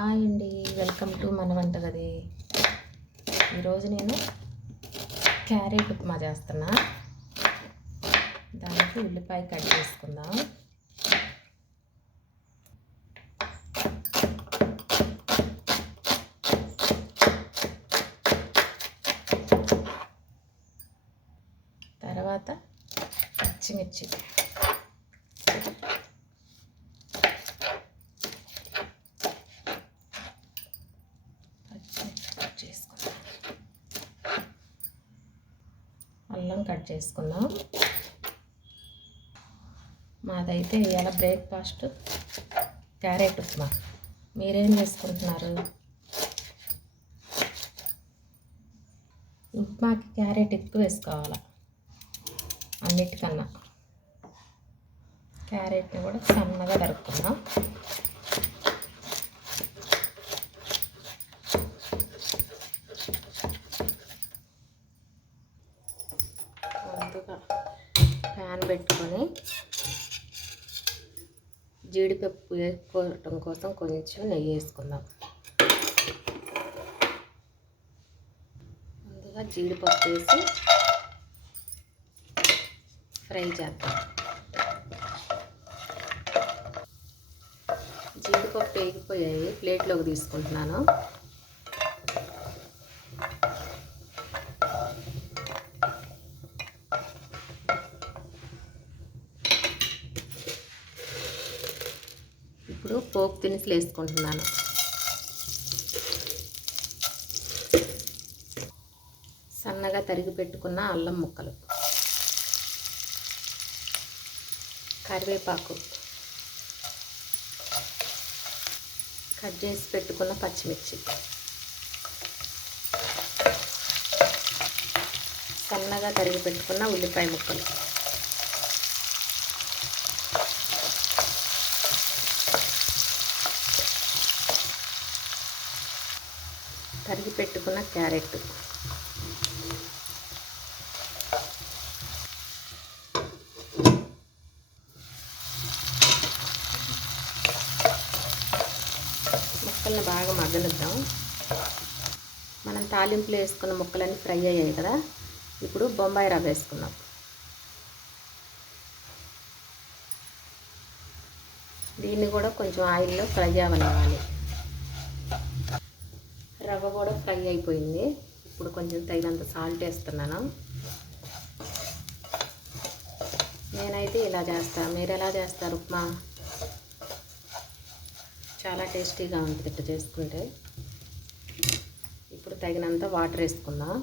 Hi అండి, welcome to మన వంటగది. ఈరోజు నేను క్యారెట్ ఉప్మా చేస్తున్నా. దానికి ఉల్లిపాయ కట్ చేసుకుందాం. తర్వాత పచ్చిమిర్చి, అల్లం కట్ చేసుకుందాం. మాదైతే ఇవాళ బ్రేక్ఫాస్ట్ క్యారెట్ ఉప్మా. మీరేం చేసుకుంటున్నారు? ఉప్మాకి క్యారెట్ ఎక్కువ వేసుకోవాలి అన్నిటికన్నా. క్యారెట్ని కూడా సన్నగా తరుక్కుందాం. ముందుగా ప్యాన్ పెట్టుకొని జీడిపప్పు వేసుకోవటం కోసం కొంచెం నెయ్యి వేసుకుందాం. ముందుగా జీడిపప్పు వేసి ఫ్రై చేద్దాం. జీడిపప్పు వేగిపోయాయి, ప్లేట్లోకి తీసుకుంటున్నాను. ఇప్పుడు పోపు దినుసులు వేసుకుంటున్నాను. సన్నగా తరిగి పెట్టుకున్న అల్లం ముక్కలు, కరివేపాకు, కట్ చేసి పెట్టుకున్న పచ్చిమిర్చి, సన్నగా తరిగి పెట్టుకున్న ఉల్లిపాయ ముక్కలు, తరిగి పెట్టుకున్న క్యారెట్, ముక్కల్ని బాగా మగ్గనిద్దాం. మనం తాలింపులో వేసుకున్న ముక్కలన్నీ ఫ్రై అయ్యాయి కదా, ఇప్పుడు బొంబాయి రవ్వ వేసుకుందాం. దీన్ని కూడా కొంచెం ఆయిల్లో ఫ్రై అవ్వనివ్వాలి. రవ్వ కూడా ఫ్రై అయిపోయింది. ఇప్పుడు కొంచెం తగినంత సాల్ట్ వేస్తున్నాను. నేనైతే ఇలా చేస్తాను, మీరు ఎలా చేస్తారు ఉప్మా? చాలా టేస్టీగా ఉంటుంది ఇట్లా చేసుకుంటే. ఇప్పుడు తగినంత వాటర్ వేసుకుందాం.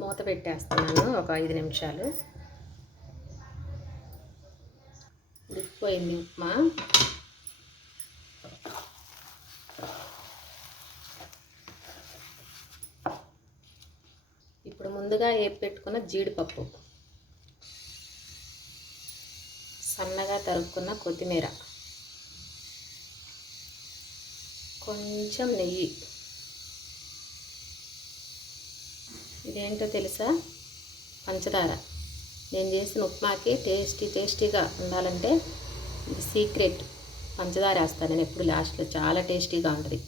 మూత పెట్టేస్తున్నాను ఒక 5 నిమిషాలు. ఉడికిపోయింది ఉప్మా. ఇప్పుడు ముందుగా వేపి పెట్టుకున్న జీడిపప్పు, సన్నగా తరుక్కున్న కొత్తిమీర, కొంచెం నెయ్యి. ఇదేంటో తెలుసా? పంచదార. నేను చేసిన ఉప్మాకి టేస్టీగా ఉండాలంటే ఇది సీక్రెట్. పంచదార వేస్తాను నేను ఎప్పుడు లాస్ట్లో. చాలా టేస్టీగా ఉంటుంది.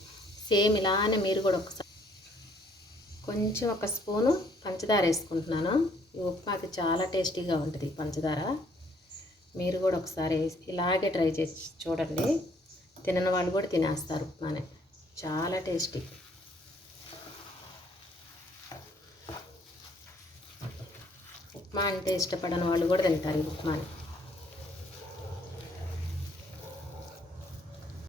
సేమ్ ఇలానే మీరు కూడా ఒకసారి కొంచెం ఒక స్పూను పంచదార వేసుకుంటున్నాను. ఈ ఉప్మాకి చాలా టేస్టీగా ఉంటుంది పంచదార. మీరు కూడా ఒకసారి ఇలాగే ట్రై చేసి చూడండి. తినని వాళ్ళు కూడా తినేస్తారు ఉప్మాని. చాలా టేస్టీ. ఉప్మా అంటే ఇష్టపడని వాళ్ళు కూడా తింటారు ఈ ఉప్మాని.